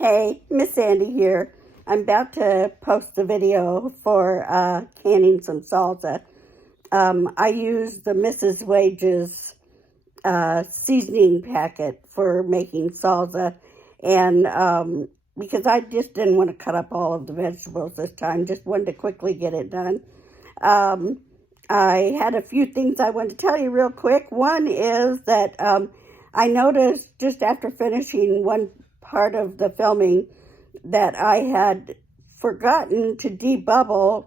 Hey, Miss Sandy here. I'm about to post the video for canning some salsa. I use the Mrs. Wages seasoning packet for making salsa, and because I just didn't want to cut up all of the vegetables this time, just wanted to quickly get it done. I had a few things I wanted to tell you real quick. One is that I noticed just after finishing one part of the filming that I had forgotten to debubble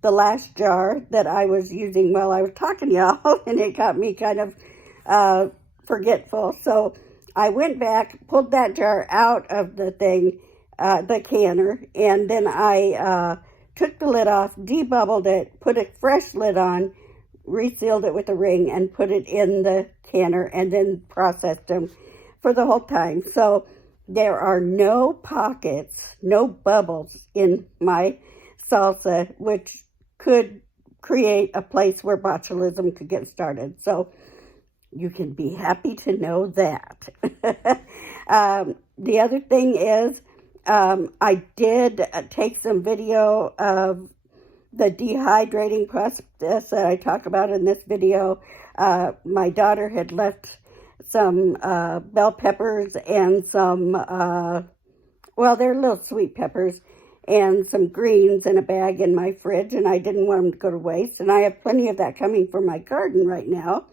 the last jar that I was using while I was talking to y'all, and it got me kind of forgetful. So I went back, pulled that jar out of the thing, the canner, and then I took the lid off, debubbled it, put a fresh lid on, resealed it with a ring, and put it in the canner, and then processed them for the whole time. So there are no pockets, no bubbles in my salsa, which could create a place where botulism could get started. So you can be happy to know that. The other thing is, I did take some video of the dehydrating process that I talk about in this video. My daughter had left some bell peppers and some, well, they're little sweet peppers, and some greens in a bag in my fridge, and I didn't want them to go to waste, and I have plenty of that coming from my garden right now.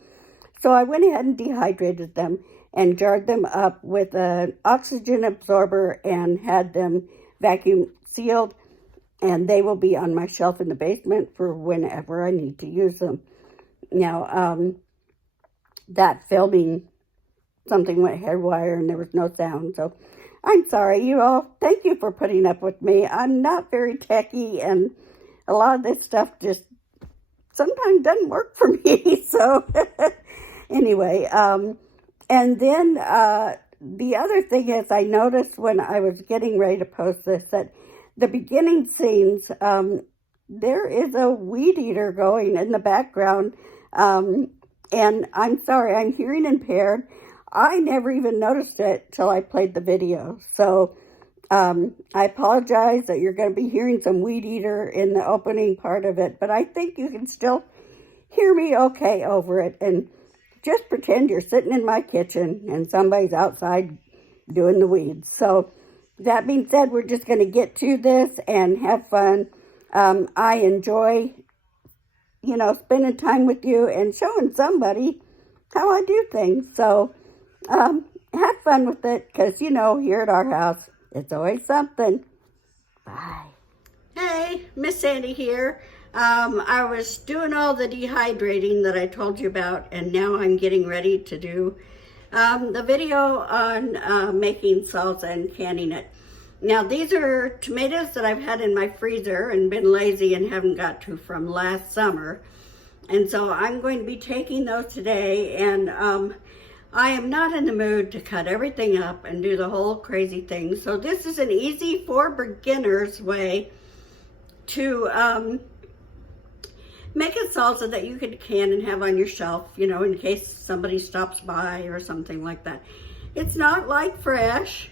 So I went ahead and dehydrated them and jarred them up with an oxygen absorber and had them vacuum sealed, and they will be on my shelf in the basement for whenever I need to use them. Now, that filming, something went haywire and there was no sound, so I'm sorry, you all. Thank you for putting up with me. I'm not very techy, and a lot of this stuff just sometimes doesn't work for me, so anyway, and then the other thing is, I noticed when I was getting ready to post this that the beginning scenes, there is a weed eater going in the background, and I'm sorry, I'm hearing impaired. I never even noticed it till I played the video. So I apologize that you're going to be hearing some weed eater in the opening part of it, but I think you can still hear me okay over it, and just pretend you're sitting in my kitchen and somebody's outside doing the weeds. So that being said, we're just going to get to this and have fun. I enjoy, spending time with you and showing somebody how I do things. So have fun with it, because, here at our house, it's always something. Bye. Hey, Miss Sandy here. I was doing all the dehydrating that I told you about, and now I'm getting ready to do the video on making salsa and canning it. Now, these are tomatoes that I've had in my freezer and been lazy and haven't got to from last summer. And so I'm going to be taking those today, and I am not in the mood to cut everything up and do the whole crazy thing. So this is an easy for beginners way to make a salsa that you can can and have on your shelf, in case somebody stops by or something like that. It's not like fresh,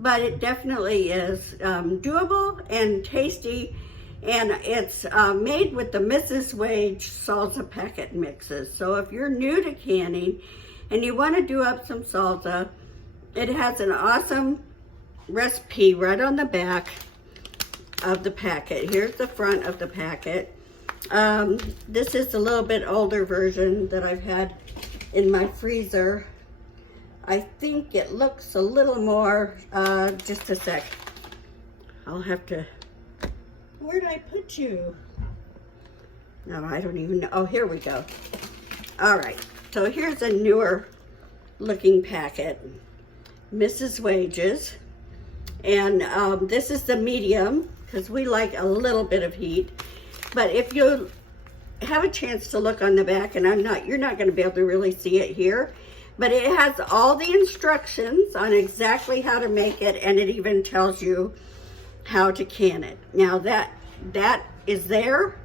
but it definitely is doable and tasty, and it's made with the Mrs. Wage salsa packet mixes. So if you're new to canning and you want to do up some salsa, it has an awesome recipe right on the back of the packet. Here's the front of the packet. This is a little bit older version that I've had in my freezer. I think it looks a little more, just a sec. I'll have to, where did I put you? No, I don't even know. Oh, here we go. All right, so here's a newer looking packet, Mrs. Wages. And this is the medium, because we like a little bit of heat. But if you have a chance to look on the back, and you're not going to be able to really see it here, but it has all the instructions on exactly how to make it, and it even tells you how to can it. Now that is there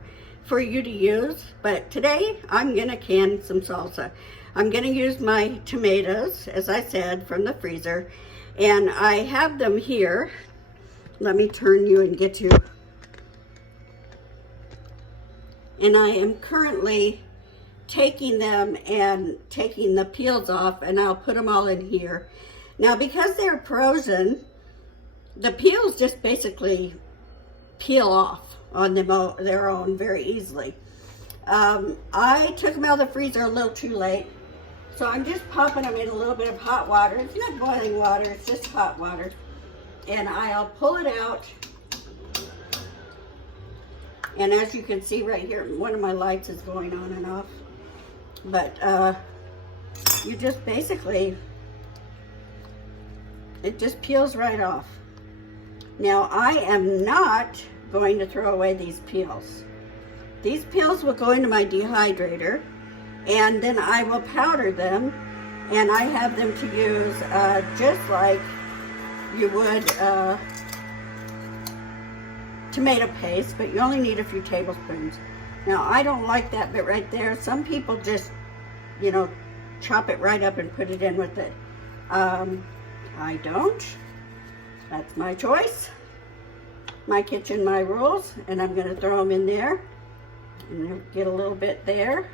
for you to use, but today I'm gonna can some salsa. I'm gonna use my tomatoes, as I said, from the freezer, And I have them here. Let me turn you and get you. And I am currently taking them and taking the peels off, and I'll put them all in here. Now, because they're frozen, the peels just basically peel off on their own very easily. I took them out of the freezer a little too late, so I'm just popping them in a little bit of hot water. It's not boiling water, it's just hot water. And I'll pull it out. And as you can see right here, one of my lights is going on and off. But you just basically, it just peels right off. Now, I am not going to throw away these peels. These peels will go into my dehydrator, and then I will powder them, and I have them to use just like you would tomato paste, but you only need a few tablespoons. Now, I don't like that bit right there. Some people just, you know, chop it right up and put it in with it. I don't. That's my choice. My kitchen, my rules, and I'm going to throw them in there. And get a little bit there.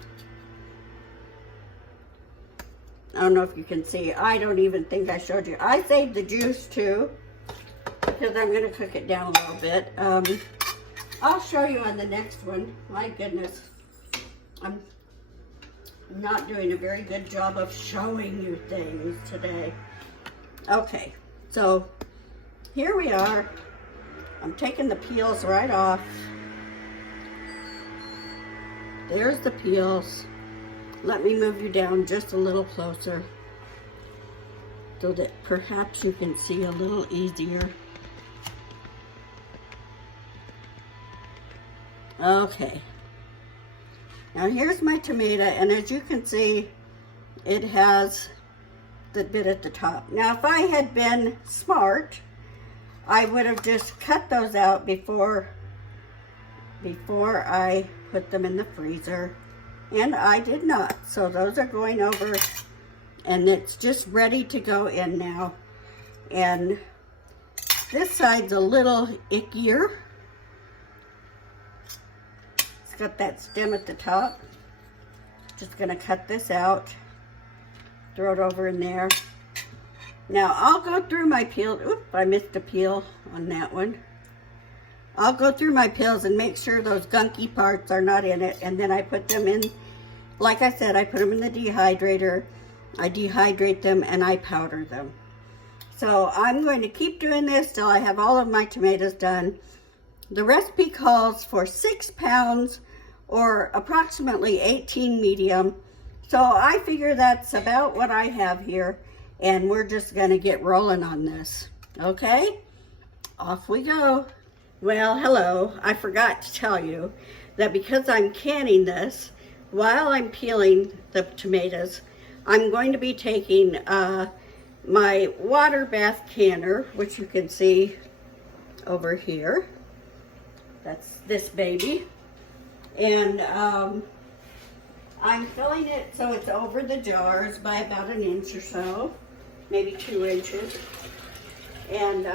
I don't know if you can see. I don't even think I showed you. I saved the juice too, because I'm going to cook it down a little bit. I'll show you on the next one. My goodness. I'm not doing a very good job of showing you things today. Okay, so here we are. I'm taking the peels right off. There's the peels. Let me move you down just a little closer so that perhaps you can see a little easier. Okay. Now here's my tomato, and as you can see, it has the bit at the top. Now, if I had been smart, I would have just cut those out before I put them in the freezer, and I did not. So those are going over, and it's just ready to go in now. And this side's a little ickier. It's got that stem at the top. Just gonna cut this out, throw it over in there. Now I'll go through my peel. Oop, I missed a peel on that one. I'll go through my peels and make sure those gunky parts are not in it, and then I put them in, like I said, I put them in the dehydrator. I dehydrate them and I powder them. So I'm going to keep doing this till I have all of my tomatoes done. The recipe calls for 6 pounds or approximately 18 medium. So I figure that's about what I have here, and we're just gonna get rolling on this. Okay, off we go. Well, hello, I forgot to tell you that because I'm canning this, while I'm peeling the tomatoes, I'm going to be taking my water bath canner, which you can see over here. That's this baby. And I'm filling it so it's over the jars by about 1 inch or so, maybe 2 inches. And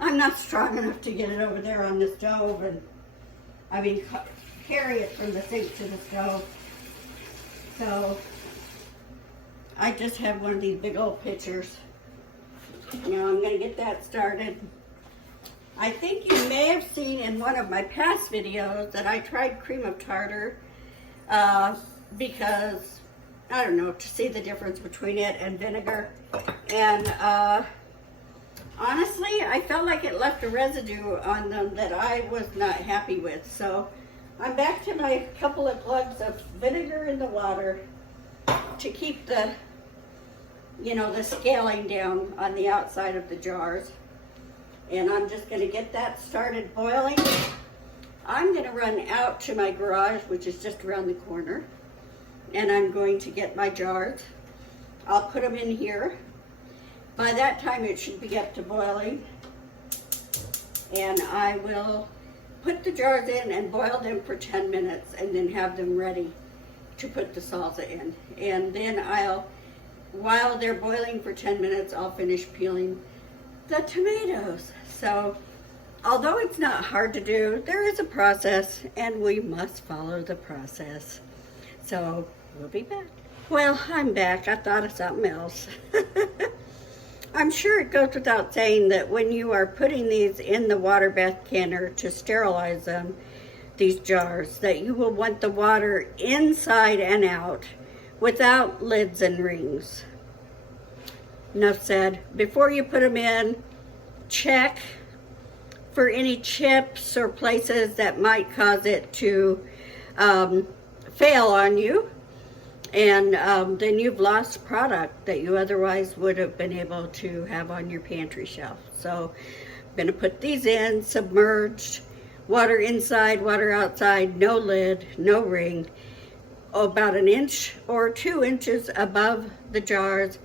I'm not strong enough to get it over there on the stove, and carry it from the sink to the stove. So I just have one of these big old pitchers. Now I'm going to get that started. I think you may have seen in one of my past videos that I tried cream of tartar because, I don't know, to see the difference between it and vinegar. And honestly, I felt like it left a residue on them that I was not happy with. So I'm back to my couple of glugs of vinegar in the water to keep the, the scaling down on the outside of the jars. And I'm just going to get that started boiling. I'm going to run out to my garage, which is just around the corner, and I'm going to get my jars. I'll put them in here. By that time it should be up to boiling, and I will put the jars in and boil them for 10 minutes and then have them ready to put the salsa in. And then I'll while they're boiling for 10 minutes, I'll finish peeling the tomatoes. So, although it's not hard to do, there is a process, and we must follow the process. So, we'll be back. Well, I'm back. I thought of something else. I'm sure it goes without saying that when you are putting these in the water bath canner to sterilize them, these jars, that you will want the water inside and out without lids and rings. Enough said. Before you put them in, check for any chips or places that might cause it to fail on you, and then you've lost product that you otherwise would have been able to have on your pantry shelf. So I'm going to put these in submerged, water inside, water outside, no lid, no ring, about 1 inch or 2 inches above the jars,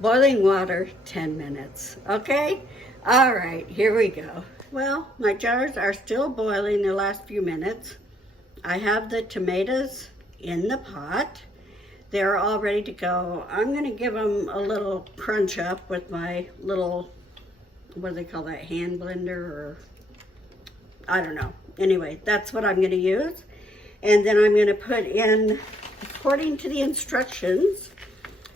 boiling water, 10 minutes. Okay? All right, here we go. Well, my jars are still boiling the last few minutes. I have the tomatoes in the pot. They're all ready to go. I'm going to give them a little crunch up with my little, what do they call that, hand blender, or I don't know. Anyway, that's what I'm going to use. And then I'm going to put in, according to the instructions,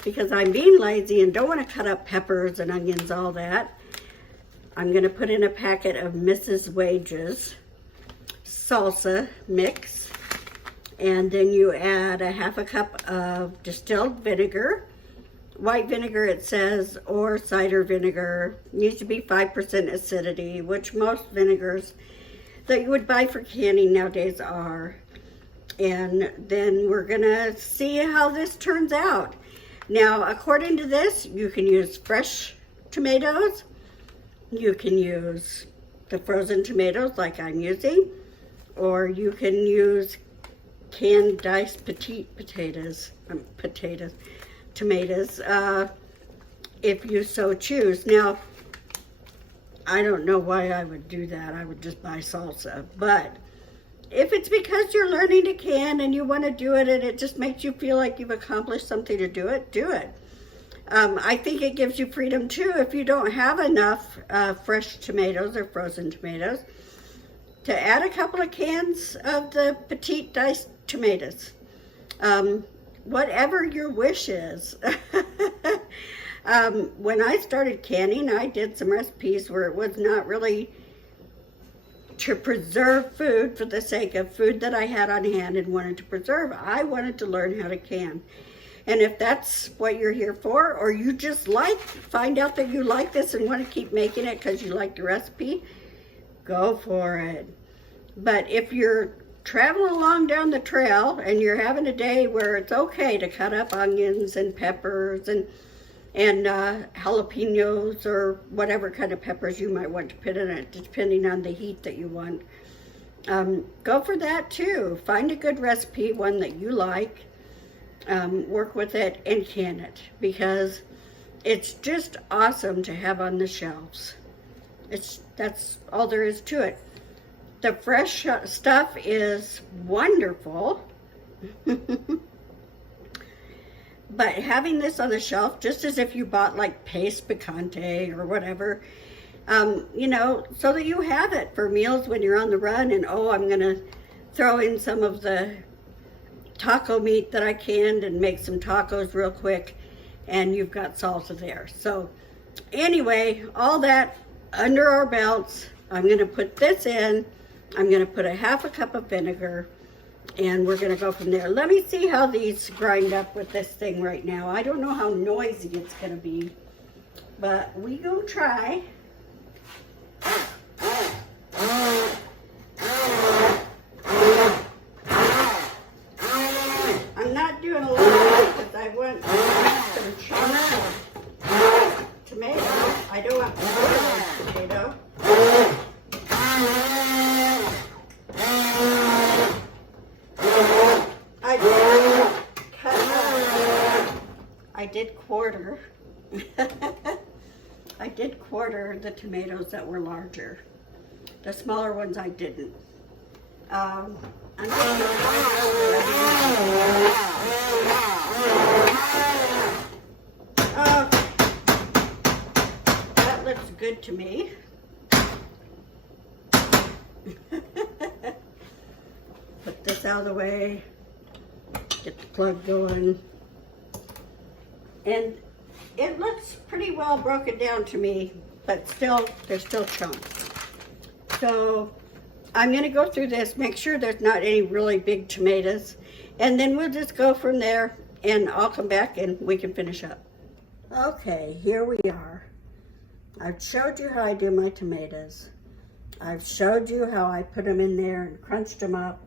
because I'm being lazy and don't want to cut up peppers and onions, all that, I'm going to put in a packet of Mrs. Wage's salsa mix. And then you add a 1/2 cup of distilled vinegar. White vinegar, it says, or cider vinegar. It needs to be 5% acidity, which most vinegars that you would buy for canning nowadays are. And then we're gonna see how this turns out. Now, according to this, you can use fresh tomatoes. You can use the frozen tomatoes like I'm using, or you can use canned diced tomatoes, if you so choose. Now, I don't know why I would do that. I would just buy salsa. But if it's because you're learning to can and you want to do it and it just makes you feel like you've accomplished something to do it, do it. I think it gives you freedom too if you don't have enough fresh tomatoes or frozen tomatoes, to add a couple of cans of the petite diced tomatoes. Whatever your wish is. When I started canning, I did some recipes where it was not really to preserve food for the sake of food that I had on hand and wanted to preserve. I wanted to learn how to can. And if that's what you're here for, or you just find out that you like this and want to keep making it because you like the recipe, go for it. But if you're traveling along down the trail and you're having a day where it's okay to cut up onions and peppers and jalapenos or whatever kind of peppers you might want to put in it, depending on the heat that you want, go for that too. Find a good recipe, one that you like, work with it and can it, because it's just awesome to have on the shelves. That's all there is to it. The fresh stuff is wonderful. But having this on the shelf, just as if you bought like paste picante or whatever, you know, so that you have it for meals when you're on the run, and oh, I'm gonna throw in some of the taco meat that I canned and make some tacos real quick, and you've got salsa there. So anyway, all that under our belts, I'm gonna put this in. I'm gonna put a 1/2 cup of vinegar, and we're gonna go from there. Let me see how these grind up with this thing right now. I don't know how noisy it's gonna be, but we gonna try. I'm not doing a lot because I want some chunks of tomato. I don't want boiled tomato. I did quarter. I did quarter the tomatoes that were larger. The smaller ones I didn't. I'm just that looks good to me. Put this out of the way, get the plug going. And it looks pretty well broken down to me, but still, there's still chunks. So I'm gonna go through this, make sure there's not any really big tomatoes, and then we'll just go from there, and I'll come back and we can finish up. Okay, here we are. I've showed you how I do my tomatoes. I've showed you how I put them in there and crunched them up.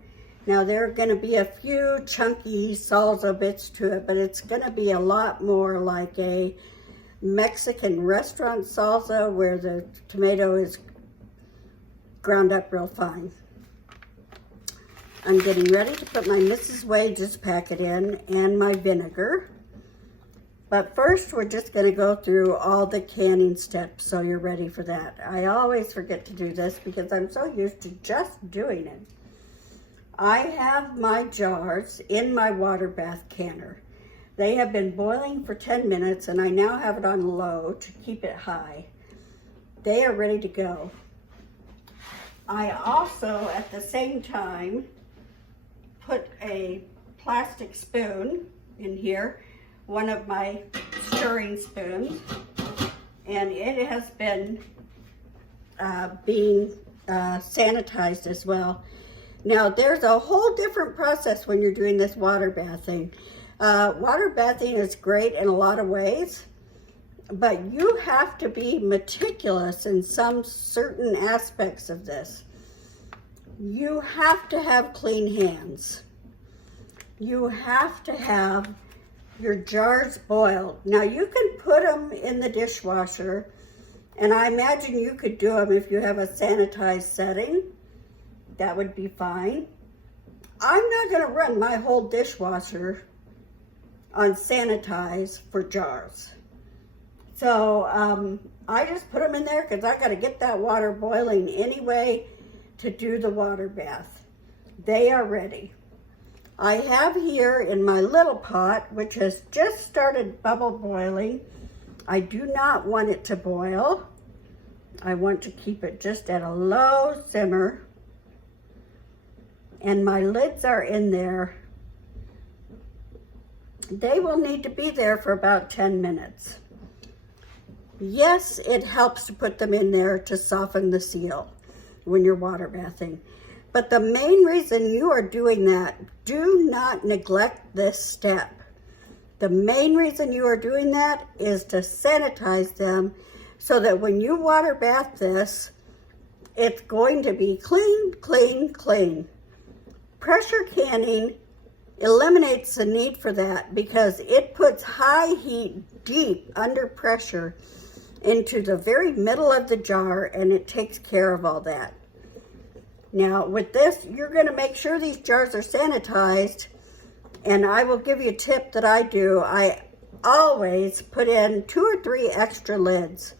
Now there are gonna be a few chunky salsa bits to it, but it's gonna be a lot more like a Mexican restaurant salsa where the tomato is ground up real fine. I'm getting ready to put my Mrs. Wages packet in and my vinegar. But first, we're just going to go through all the canning steps so you're ready for that. I always forget to do this because I'm so used to just doing it. I have my jars in my water bath canner. They have been boiling for 10 minutes and I now have it on low to keep it high. They are ready to go. I also, at the same time, put a plastic spoon in here, one of my stirring spoons, and it has been being sanitized as well. Now, there's a whole different process when you're doing this water bathing. Water bathing is great in a lot of ways, but you have to be meticulous in some certain aspects of this. You have to have clean hands. You have to have your jars boiled. Now you can put them in the dishwasher, and I imagine you could do them if you have a sanitized setting. That would be fine. I'm not gonna run my whole dishwasher on sanitize for jars. So I just put them in there because I gotta get that water boiling anyway to do the water bath. They are ready. I have here in my little pot, which has just started bubble boiling. I do not want it to boil. I want to keep it just at a low simmer. And my lids are in there. They will need to be there for about 10 minutes. Yes, it helps to put them in there to soften the seal when you're water bathing. But the main reason you are doing that, do not neglect this step. The main reason you are doing that is to sanitize them so that when you water bath this, it's going to be clean, clean, clean. Pressure canning eliminates the need for that because it puts high heat deep under pressure into the very middle of the jar, and it takes care of all that. Now with this, you're going to make sure these jars are sanitized, and I will give you a tip that I do. I always put in 2 or 3 extra lids.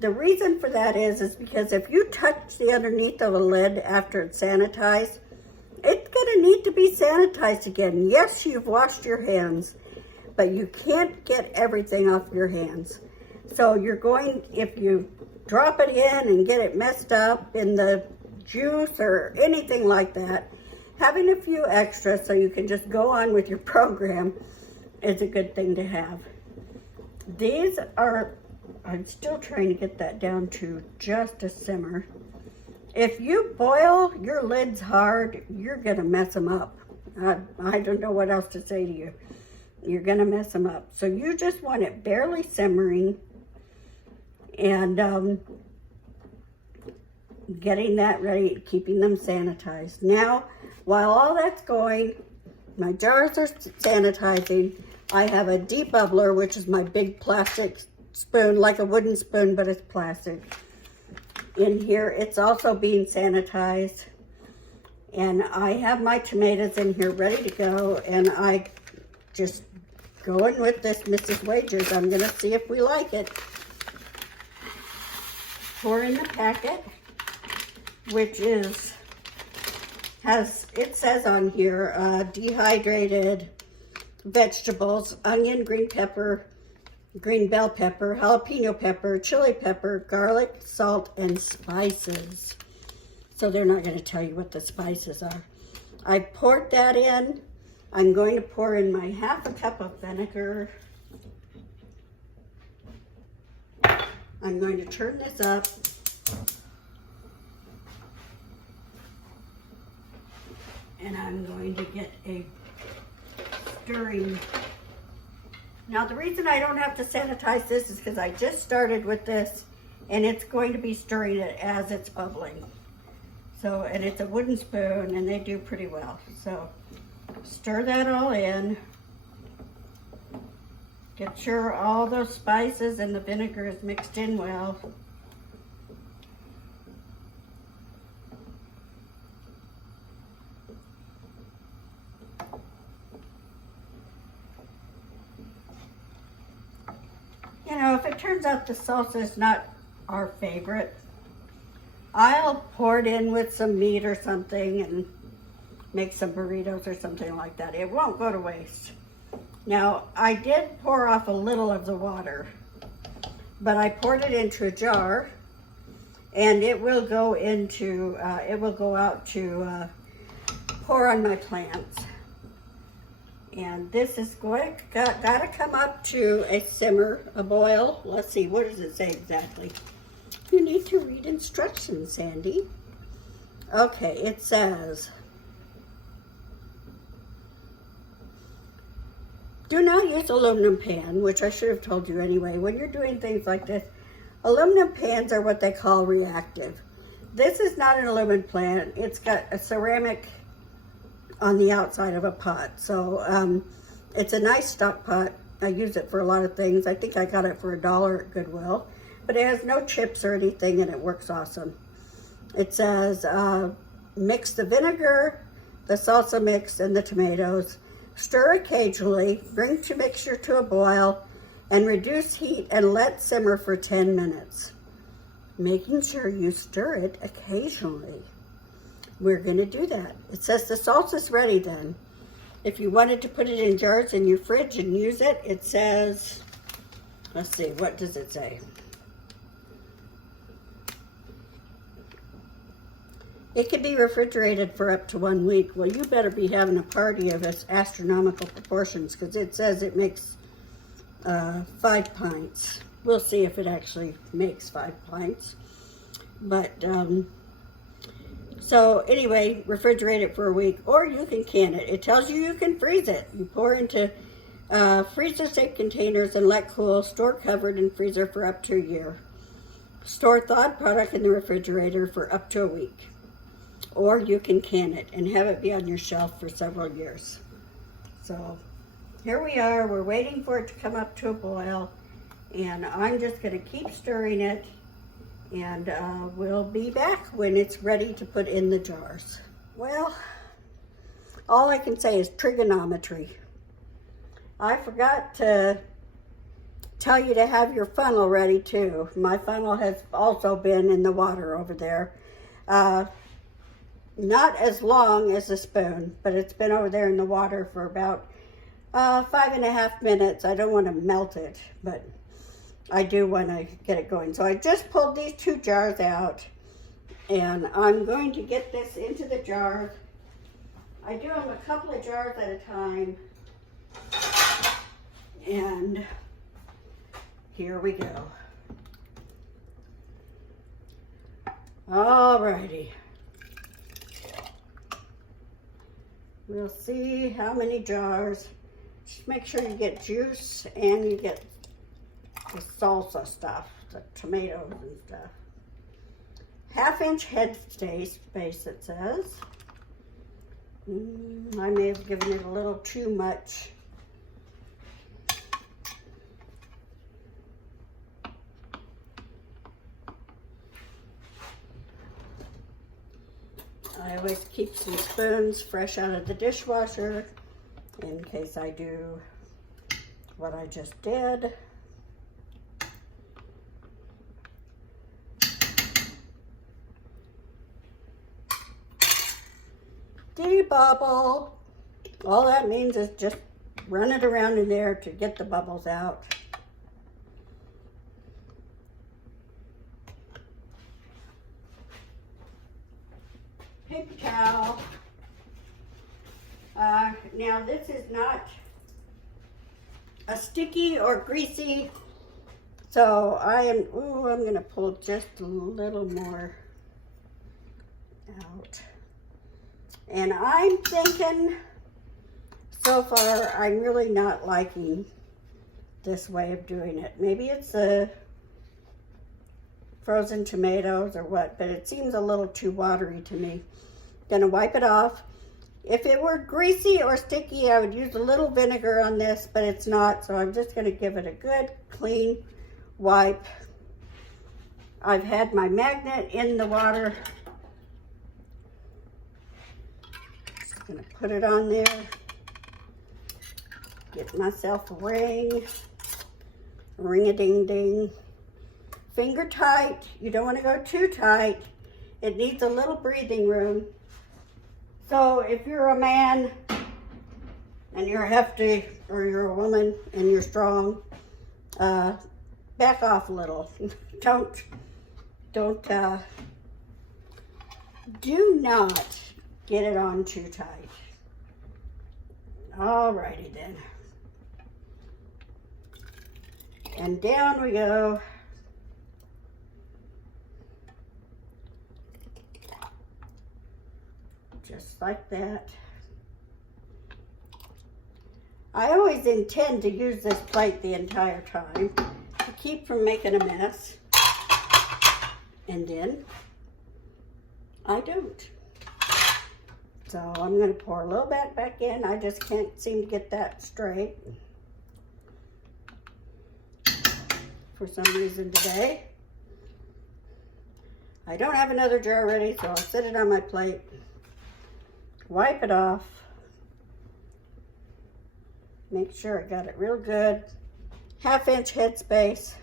The reason for that is because if you touch the underneath of a lid after it's sanitized, it's going to need to be sanitized again. Yes, you've washed your hands, but you can't get everything off your hands. So you're going, if you drop it in and get it messed up in the juice or anything like that, having a few extra so you can just go on with your program is a good thing to have. These are, I'm still trying to get that down to just a simmer. If you boil your lids hard, you're gonna mess them up. I don't know what else to say to you. You're gonna mess them up. So you just want it barely simmering and getting that ready, keeping them sanitized. Now, while all that's going, my jars are sanitizing. I have a debubbler, which is my big plastic spoon, like a wooden spoon, but it's plastic. In here, it's also being sanitized. And I have my tomatoes in here ready to go, and I just going with this Mrs. Wages. I'm gonna see if we like it. Pour in the packet, which is, it says on here, dehydrated vegetables, onion, green pepper, green bell pepper, jalapeno pepper, chili pepper, garlic, salt, and spices. So they're not going to tell you what the spices are. I poured that in. I'm going to pour in my 1/2 cup of vinegar. I'm going to turn this up. And I'm going to get a stirring. Now the reason I don't have to sanitize this is because I just started with this and it's going to be stirring it as it's bubbling. So, and it's a wooden spoon and they do pretty well. So stir that all in. Get sure all those spices and the vinegar is mixed in well. You know, if it turns out the salsa is not our favorite, I'll pour it in with some meat or something and make some burritos or something like that. It won't go to waste. Now, I did pour off a little of the water, but I poured it into a jar and it will go into, it will go out to pour on my plants. And this is going, got to come up to a simmer, a boil. Let's see, what does it say exactly? You need to read instructions, Sandy. Okay, it says, do not use aluminum pan, which I should have told you anyway. When you're doing things like this, aluminum pans are what they call reactive. This is not an aluminum pan. It's got a ceramic on the outside of a pot. So it's a nice stock pot. I use it for a lot of things. I think I got it for $1 at Goodwill, but it has no chips or anything and it works awesome. It says mix the vinegar, the salsa mix, and the tomatoes. Stir occasionally, bring the mixture to a boil, and reduce heat and let simmer for 10 minutes. Making sure you stir it occasionally. We're going to do that. It says the salsa's ready then. If you wanted to put it in jars in your fridge and use it, it says, let's see, what does it say? It can be refrigerated for up to 1 week. Well, you better be having a party of astronomical proportions because it says it makes 5 pints. We'll see if it actually makes 5 pints. But, so anyway, refrigerate it for a week, or you can can it. It tells you you can freeze it. You pour into freezer-safe containers and let cool. Store covered in freezer for up to a year. Store thawed product in the refrigerator for up to a week. Or you can can it and have it be on your shelf for several years. So here we are. We're waiting for it to come up to a boil, and I'm just going to keep stirring it. And we'll be back when it's ready to put in the jars. Well, all I can say is trigonometry. I forgot to tell you to have your funnel ready too. My funnel has also been in the water over there. Not as long as a spoon, but it's been over there in the water for about 5.5 minutes. I don't want to melt it, but I do want to get it going. So I just pulled these 2 jars out, and I'm going to get this into the jars. I do them a couple of jars at a time. And here we go. Alrighty. We'll see how many jars. Just make sure you get juice and you get the salsa stuff, the tomatoes and stuff. 1/2-inch head space, it says. I may have given it a little too much. I always keep some spoons fresh out of the dishwasher in case I do what I just did. Debubble. All that means is just run it around in there to get the bubbles out. paper towel. Now this is not a sticky or greasy, so I'm going to pull just a little more out. And I'm thinking, so far, I'm really not liking this way of doing it. Maybe it's the frozen tomatoes or what, but it seems a little too watery to me. Gonna wipe it off. If it were greasy or sticky, I would use a little vinegar on this, but it's not, so I'm just gonna give it a good clean wipe. I've had my magnet in the water. Just gonna put it on there. Get myself a ring. Ring-a-ding-ding. Finger tight. You don't want to go too tight. It needs a little breathing room. So if you're a man and you're hefty, or you're a woman and you're strong, back off a little. Do not get it on too tight. Alrighty then. And down we go. Just like that. I always intend to use this plate the entire time to keep from making a mess. And then I don't. So I'm going to pour a little bit back in. I just can't seem to get that straight for some reason today. I don't have another jar ready, so I'll set it on my plate. Wipe it off. Make sure I got it real good. 1/2 inch headspace.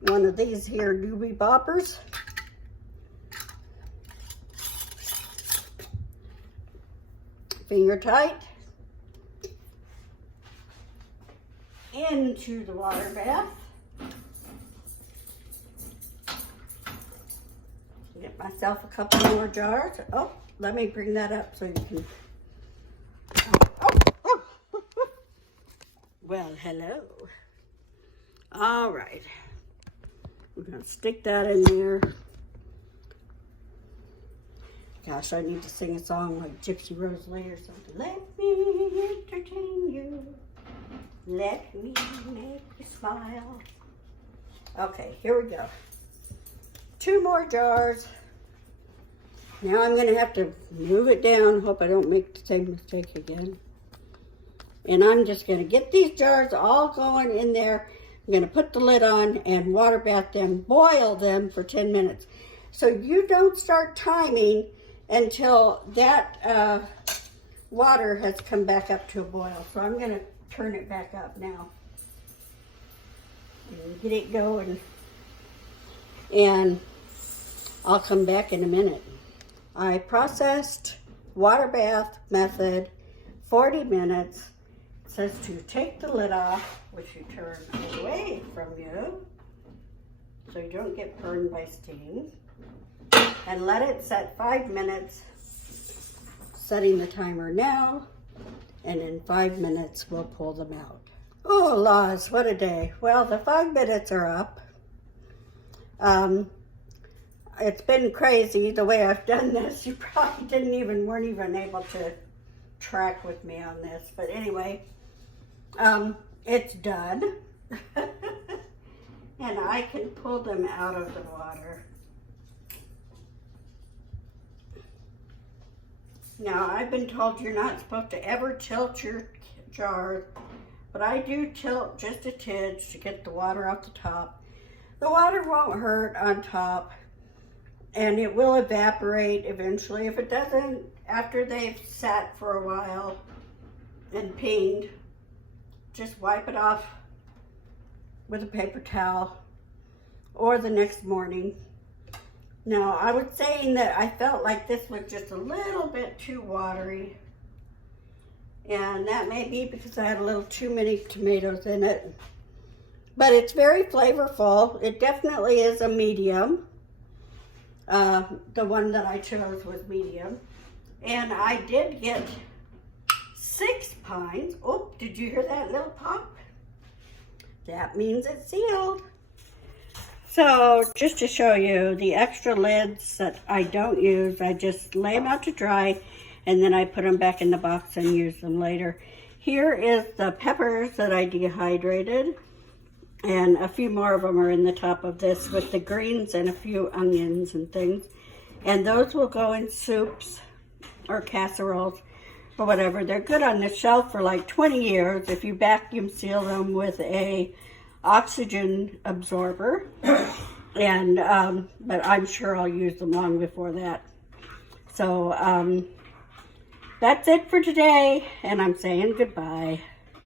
One of these here doobie boppers. Finger tight. Into the water bath. Get myself a couple more jars. Oh, let me bring that up so you can. Oh. Well, hello. All right. We're going to stick that in there. Gosh, I need to sing a song like Gypsy Rose Lee or something. Let me entertain you. Let me make you smile. Okay, here we go. 2 more jars. Now I'm going to have to move it down. Hope I don't make the same mistake again. And I'm just going to get these jars all going in there. I'm going to put the lid on and water bath them, boil them for 10 minutes. So you don't start timing until that water has come back up to a boil. So I'm going to turn it back up now and get it going. And I'll come back in a minute. I processed water bath method, 40 minutes. It says to take the lid off, which you turn away from you so you don't get burned by steam, and let it set 5 minutes, setting the timer now, and in 5 minutes we'll pull them out. Oh, laws, what a day. Well, the 5 minutes are up. It's been crazy the way I've done this. You probably weren't even able to track with me on this. But anyway, it's done. And I can pull them out of the water. Now, I've been told you're not supposed to ever tilt your jar, but I do tilt just a tidge to get the water off the top. The water won't hurt on top, and it will evaporate eventually. If it doesn't, after they've sat for a while and pinged, just wipe it off with a paper towel or the next morning. Now, I was saying that I felt like this was just a little bit too watery, and that may be because I had a little too many tomatoes in it. but it's very flavorful. It definitely is a medium. The one that I chose was medium. And I did get 6 pints. Oh, did you hear that little pop? That means it's sealed. So just to show you, the extra lids that I don't use, I just lay them out to dry, and then I put them back in the box and use them later. Here is the peppers that I dehydrated, and a few more of them are in the top of this with the greens and a few onions and things. And those will go in soups or casseroles or whatever. They're good on the shelf for like 20 years if you vacuum seal them with a oxygen absorber. And but I'm sure I'll use them long before that. So that's it for today, and I'm saying goodbye.